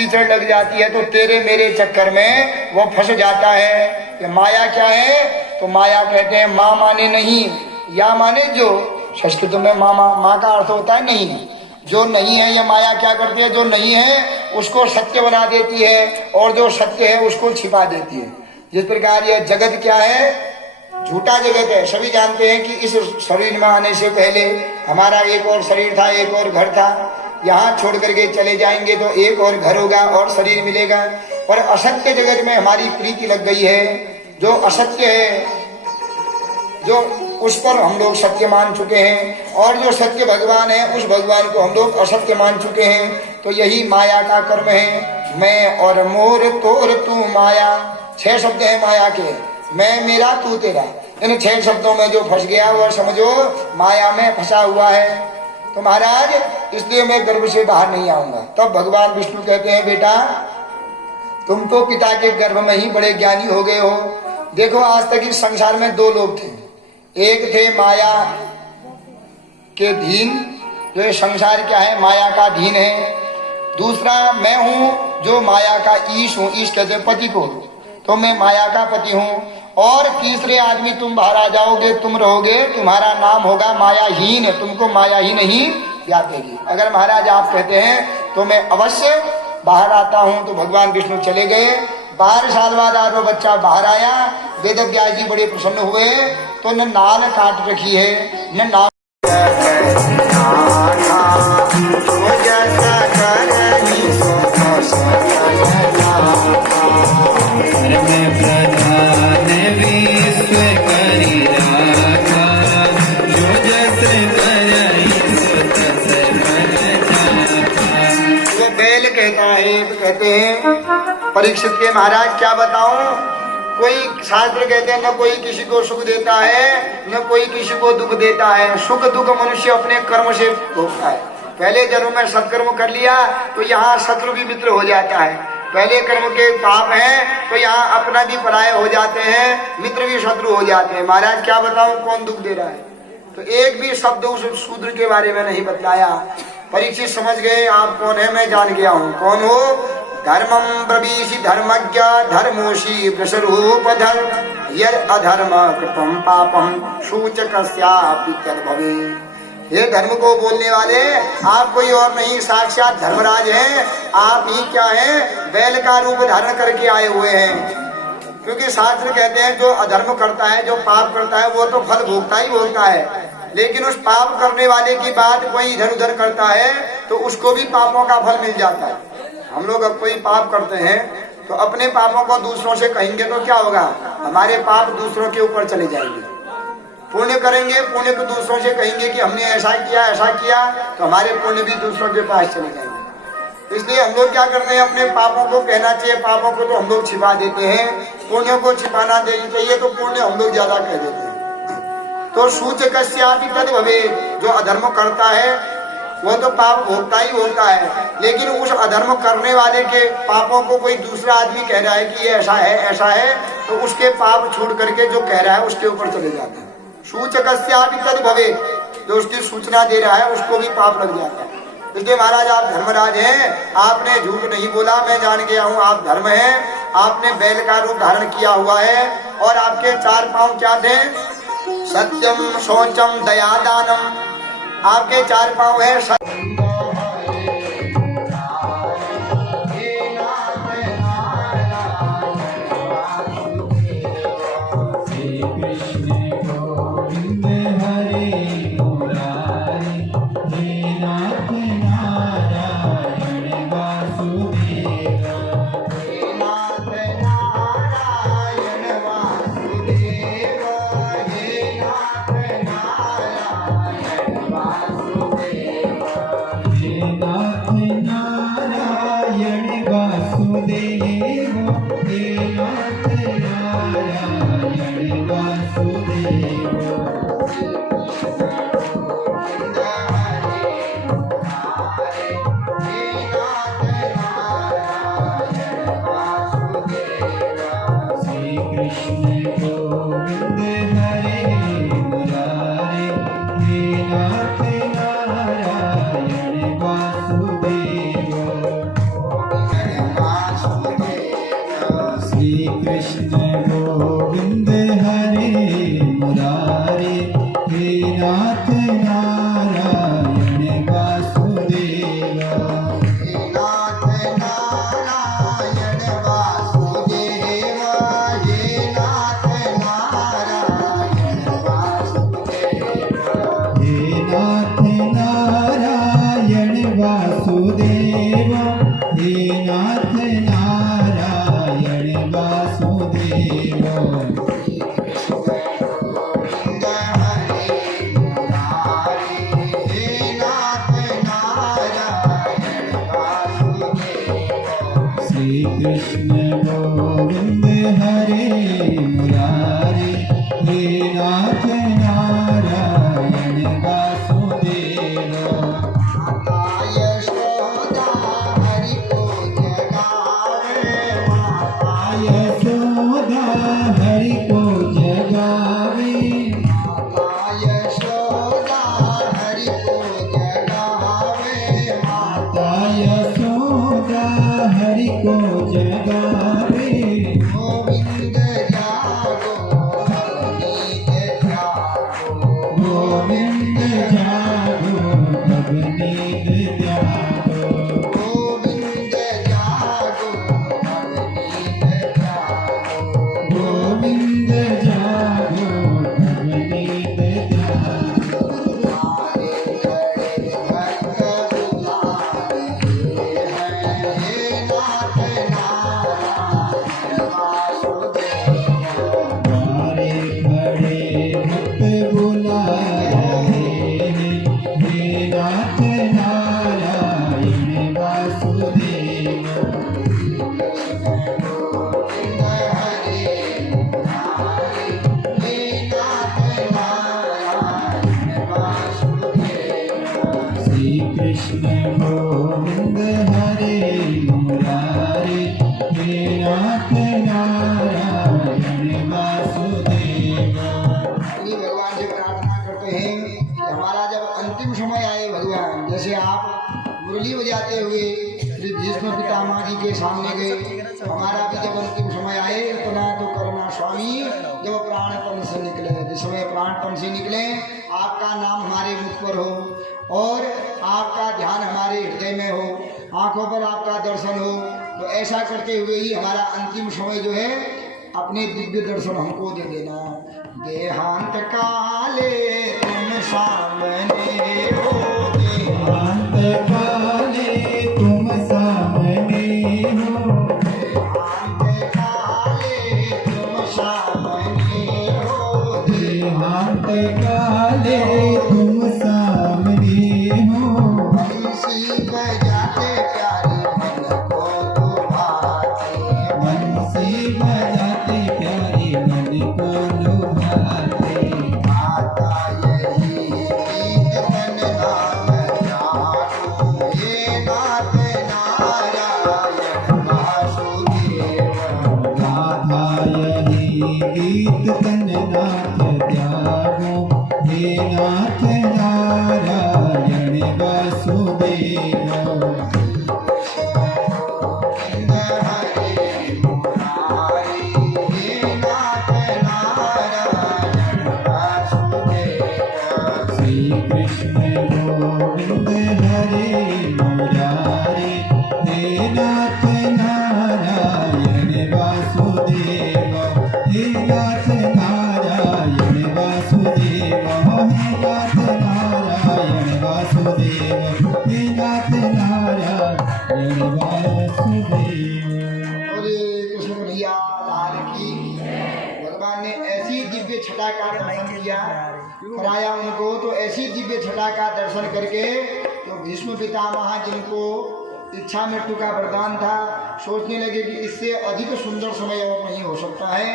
कीचड़ लग जाती है तो तेरे मेरे चक्कर में वो फंस जाता है। ये माया क्या है? तो माया कहते हैं माँ माने नहीं, या माने जो। संस्कृत में माँ का अर्थ होता है नहीं। जो नहीं है ये माया क्या करती है? जो नहीं है उसको सत्य बना देती है, और जो सत्य है उसको छिपा देती है। जिस प्रकार ये जगत क्या है? झूठा जगत है। सभी जानते हैं कि इस शरीर में आने से पहले हमारा एक और शरीर था, एक और घर था। यहाँ छोड़ करके चले जाएंगे तो एक और घर होगा और शरीर मिलेगा। पर असत्य जगत में हमारी प्रीति लग गई है। जो असत्य है, जो उस पर हम लोग सत्य मान चुके हैं, और जो सत्य भगवान है उस भगवान को हम लोग असत्य मान चुके हैं। तो यही माया का कर्म है। मैं और मोर तोर तू माया, 6 शब्द है माया के। मैं मेरा तू तेरा, इन 6 शब्दों में जो फंस गया वो समझो माया में फंसा हुआ है। तो महाराज इसलिए मैं गर्भ से बाहर नहीं आऊंगा। तब भगवान विष्णु कहते हैं बेटा तुम तो पिता के गर्भ में ही बड़े ज्ञानी हो गए हो। देखो आज तक इस संसार में 2 लोग थे। एक थे माया के धीन, जो ये संसार क्या है? माया का धीन है। दूसरा मैं हूं जो माया का ईश हूं। ईश कहते हैं पति को, तो मैं माया का पति हूं। और तीसरे आदमी तुम बाहर आ जाओगे, तुम रहोगे, तुम्हारा नाम होगा मायाहीन। तुमको माया ही नहीं व्यापेगी। अगर महाराज आप कहते हैं तो मैं अवश्य बाहर आता हूं। तो भगवान विष्णु चले गए। 12 साल बाद आज वो बच्चा बाहर आया। वेद व्यास जी बड़े प्रसन्न हुए। तो न नाल काट रखी है न नाल कहते हैं परीक्षित के महाराज क्या बताऊं? कोई शास्त्र कहते हैं न कोई किसी को सुख देता है न कोई किसी को दुख देता है। सुख दुख मनुष्य अपने कर्म से भोगता है। पहले जन्म में सत्कर्म कर लिया तो यहाँ शत्रु भी मित्र हो जाता है। पहले कर्म के पाप हैं तो यहाँ अपना भी पराये हो जाते हैं, मित्र भी शत्रु हो जाते हैं। महाराज क्या बताऊं कौन दुख दे रहा है? तो एक भी शब्द उस शूद्र के बारे में नहीं बतलाया। परीक्षित समझ गए आप कौन है? मैं जान गया हूँ। कौन हो? धर्मम ब्रवीषि धर्मज्ञ धर्मोषि वृषरूपधर यद अधर्म कृतम पापम सूचकस्यापि तद्भवे। ये धर्म को बोलने वाले आप कोई और नहीं, साक्षात धर्मराज हैं। आप ही क्या हैं? बैल का रूप धारण करके आए हुए हैं। क्योंकि शास्त्र कहते हैं जो अधर्म करता है, जो पाप करता है, वो तो फल भोगता ही भोगता है। लेकिन उस पाप करने वाले की बात कोई इधर उधर करता है तो उसको भी पापों का फल मिल जाता है। हम लोग अब कोई पाप करते हैं तो अपने पापों को दूसरों से कहेंगे तो क्या होगा? हमारे पाप दूसरों के ऊपर चले जाएंगे। पुण्य करेंगे, पुण्य को दूसरों से कहेंगे कि हमने ऐसा किया, तो हमारे पुण्य भी दूसरों के पास चले जाएंगे। इसलिए हम लोग क्या करते हैं? अपने पापों को कहना चाहिए, पापों को तो हम लोग छिपा देते हैं। पुण्यों को छिपाना चाहिए तो पुण्य हम लोग ज्यादा कह देते हैं। तो सूचकस्यापि तद्भवे, जो अधर्म करता है वो तो पाप भोगता ही होता है। लेकिन उस अधर्म करने वाले के पापों को कोई दूसरा आदमी कह रहा है कि ये ऐसा है, तो उसके पाप छोड़ करके जो कह रहा है उसके ऊपर चले जाते हैं। सूचकस्यापि तद्भवे, जो उसकी सूचना दे रहा है उसको भी पाप लग जाता है। इसलिए महाराज आप धर्मराज हैं, आपने झूठ नहीं बोला। मैं जान गया हूँ आप धर्म हैं। आपने बैल का रूप धारण किया हुआ है और आपके 4 पांव क्या थे? सत्यम शौचम दया दानम। आपके 4 पांव है कृष्ण गोविंद हरे मुरारी हे नाथ नारायण वासुदेव माता यशोदा हरि को जगावे माता यशोदा हरि को जगावे यशोदा हरि को जगावे माता यशोदा हरि को जगावे गोविंद जागो अवनीत जागो गोविंद जागो अब नींद त्यागो गोविंद जागो अवनीत जागो गोविंद जागो अब नींद त्यागो हमारे खड़े भक्त बुलाए हैं हे नाथ नारायण वासुदेव हमारे खड़े भक्त बुला रहे हैं हे नाथ नारायण वासुदेव गोविंद हरे मुरारी हे नाथ नारायण वासुदेव श्री कृष्ण गोविंद हरे मुरारी हे नाथ नारायण वासुदेव श्री भगवान से प्रार्थना करते हैं कि हमारा जब अंतिम समय आए भगवान, जैसे आप मुरली बजाते हुए श्री भीष्म पितामह जी के सामने गए, हमारा भी जब अंतिम समय आए इतना तो करना स्वामी, जब प्राणपण से निकले, जिस समय प्राणपण से निकले आपका नाम हमारे मुख पर हो और आपका ध्यान हमारे हृदय में हो, आंखों पर आपका दर्शन हो, तो ऐसा करते हुए ही हमारा अंतिम समय जो है अपने दिव्य दर्शन हमको दे देना। देहांत काले तुम सामने हो अंत काले तुम सामने हो देहांत काले तुम सामने हो देहांत काले तुम सामने हो बंसी बजाते प्यारे मन को लुभाते बंसी बजाते प्यारे मन को लुभाते माता यही गीत तन नाम जागो हे नाथ नारायण वासुदेव राधा यही गीत तन्नाथ त्यागो हे नाथ नारायण वासुदेव गोविंद हरे मुरारी हे नाथ नारायण वासुदेव श्री कृष्ण गोविंद हरे मुरारी हे नाथ नारायण वासुदेव हे नाथ नारायण वासुदेव हे नाथ नारायण वासुदेव हे नाथ नारायण वासुदेव बोले कृष्ण कन्हैया लाल की। भगवान ने ऐसी दिव्य छटा का दर्शन किया, कराया उनको, तो ऐसी दिव्य छटा का दर्शन करके तो भीष्म पितामह जिनको इच्छा मृत्यु का वरदान था, सोचने लगे कि इससे अधिक सुंदर समय और नहीं हो सकता है।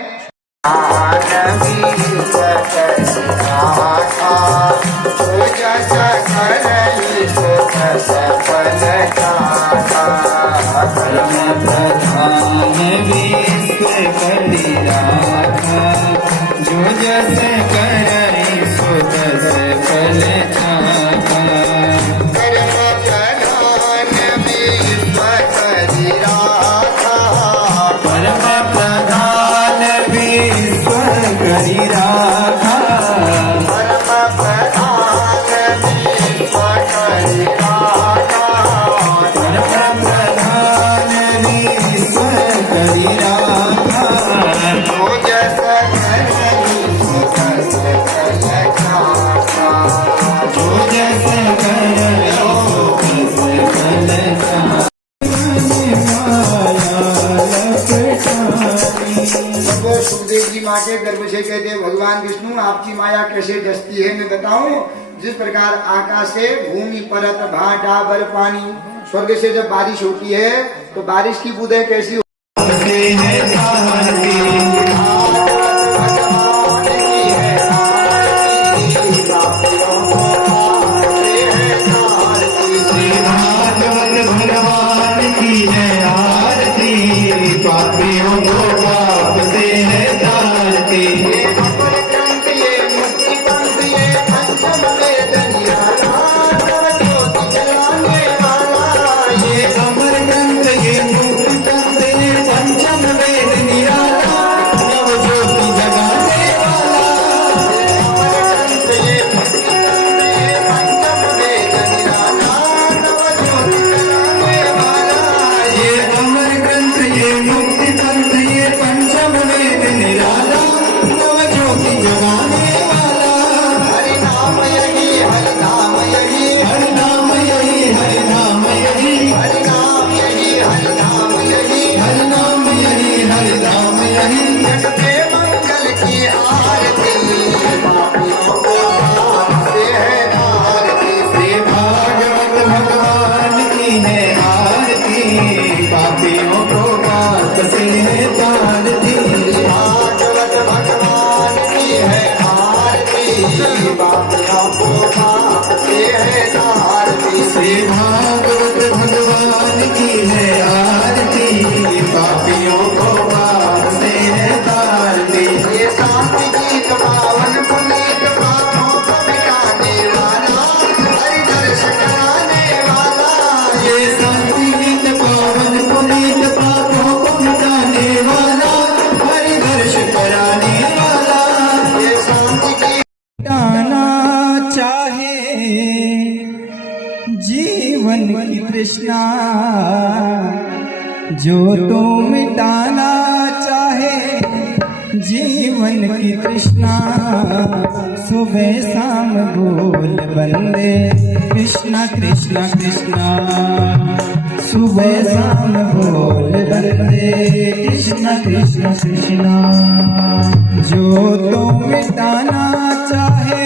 प्रधान विश्व कली राखा जो जस करई सो तस फल चाखा परम प्रधान विश्व कली राखा परम प्रधान विश्व कली राखा जो जस करई सो तस फल चाखा सुखदेव जी माँ के गर्भ से कहते हैं, भगवान विष्णु आपकी माया कैसे जसती है मैं बताऊं। जिस प्रकार आकाश से भूमि परत भाटा बर पानी, स्वर्ग से जब बारिश होती है तो बारिश की बूंदें कैसी से है तारती। भगवान की है आरती, पापियों को पाप से है तारती। श्री भागवत भगवान की है आरती, पापियों को पाप से है तारती। ये अपर ग्रंथ ये मुक्ति पंथ ये पंचम वेद निराला, नव ज्योति जलाने वाला। ये अमर ग्रंथ ये मुक्ति पंथ ये पंचम वेद निराला, नव ज्योति जगाने वाला। ये मुक्ति पंथ ये पंचम वेद निराला, नव ज्योति जलाने वाला। ये अमर ग्रंथ ये मुक्ति पंथ ये पंचम वेद निराला, नव ज्योति जगाने वाला। हरि नाम यही हरि नाम यही हरि नाम यही हरि नाम यही हरि नाम यही हरि नाम यही हरि नाम यही हरि नाम यही। जग के मंगल की आरती, पापियों को पाप से है तारती। श्री भागवत भगवान की है आरती, पापियों को पाप से है तारती। भागवत भगवान की है आरती, पापियों को पाप से है तारती। श्री भागवत भगवान की है आरती, पापियों को पाप से है तारती। ये शांति गीत पावन पुनीत पापों को मिटाने वाला, हरि दर्श कराने वाला। ये शांति गीत पावन पुनीत पापों को मिटाने वाला, हरि दर्श कराने वाला। ये शांति गीत मिटाना चाहे जीवन की तृष्णा, जो तो मिटाना चाहे जीवन की तृष्णा। सुबह शाम बोल बंदे कृष्णा कृष्णा कृष्णा, सुबह शाम बोल बंदे कृष्णा कृष्णा कृष्णा। जो तो मिटाना चाहे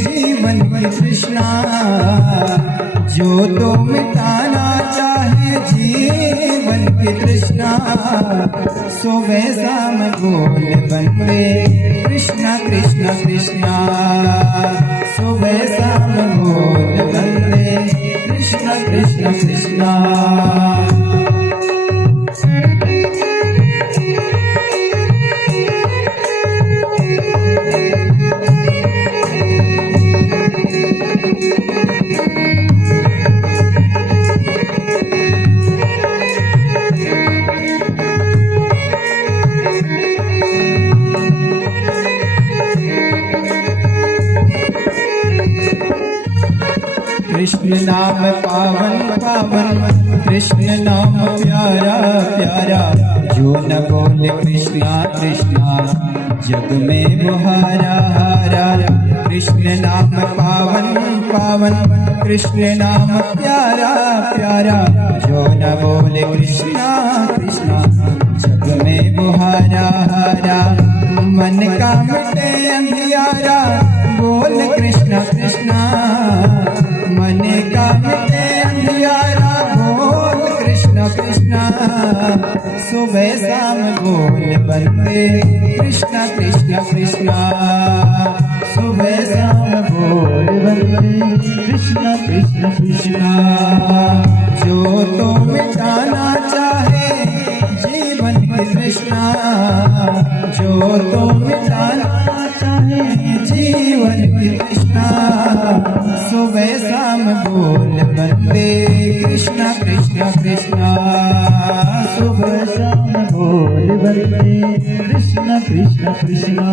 जीवन की तृष्णा, जो तो मिटाना चाहे जीवन की तृष्णा। सुबह शाम बोल बंदे कृष्णा कृष्णा कृष्णा, सुबह शाम बोल बंदे कृष्णा कृष्णा कृष्णा। कृष्ण नाम पावन पावन, कृष्ण नाम प्यारा प्यारा। जो न बोले कृष्णा कृष्णा, जग में वो हारा हारा। कृष्ण नाम पावन पावन, कृष्ण नाम प्यारा प्यारा। जो न बोले कृष्णा कृष्णा, जग में वो हारा हारा। मन का मिटे अंधियारा, बोल कृष्णा कृष्णा। मन का मिटे अंधियारा, बोल कृष्णा कृष्णा। सुबह शाम बोल बंदे कृष्णा कृष्णा कृष्णा, सुबह शाम बोल बंदे कृष्णा कृष्णा कृष्णा। जो तो मिटाना चाहे जीवन की तृष्णा, जो तो मिटाना चाहे जीवन की तृष्णा। सुबह शाम बोल बंदे कृष्णा कृष्णा कृष्णा, सुबह शाम बोल बंदे कृष्णा कृष्णा कृष्णा।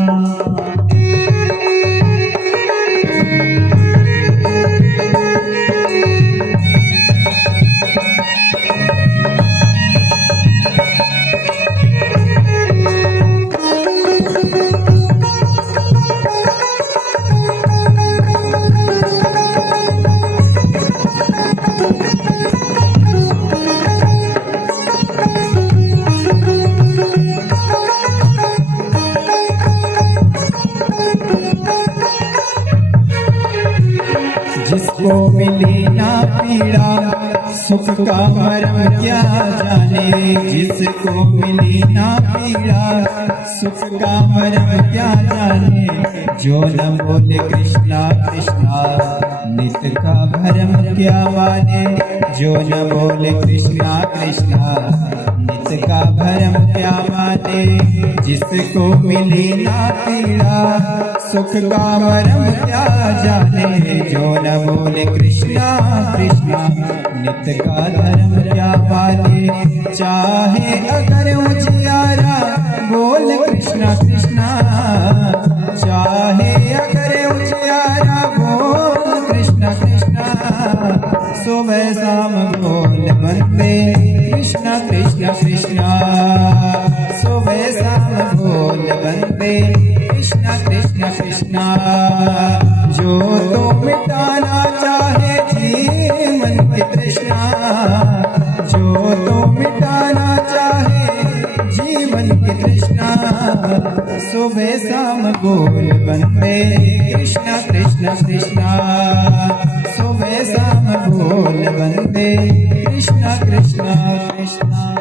जिसको मिली ना पीड़ा सुख का मर्म क्या जाने जिसको मिली ना पीड़ा। सुख का मर्म क्या जाने जो न बोले कृष्णा कृष्णा। नित्य का भरम क्या माने जो न बोले कृष्णा कृष्णा। नित्य का भरम क्या माने जिसको मिली ना पीड़ा। सुख का मर्म क्या जाने जो न बोले कृष्णा कृष्णा। नित्य का धर्म क्या माने चाहे अगर उजियारा बोल कृष्णा कृष्णा। चाहे अगर उजियारा बोल कृष्णा कृष्णा। सुबह शाम बोल बंदे कृष्णा कृष्णा कृष्णा। सुबह शाम बोल बंदे कृष्णा कृष्णा कृष्णा। जो तो मिटाना चाहे जीवन की तृष्णा। जो तो मिटाना चाहे जीवन की तृष्णा। सुबह शाम बोल बंदे कृष्णा कृष्णा कृष्णा। सुबह शाम बोल बंदे कृष्णा कृष्णा कृष्णा।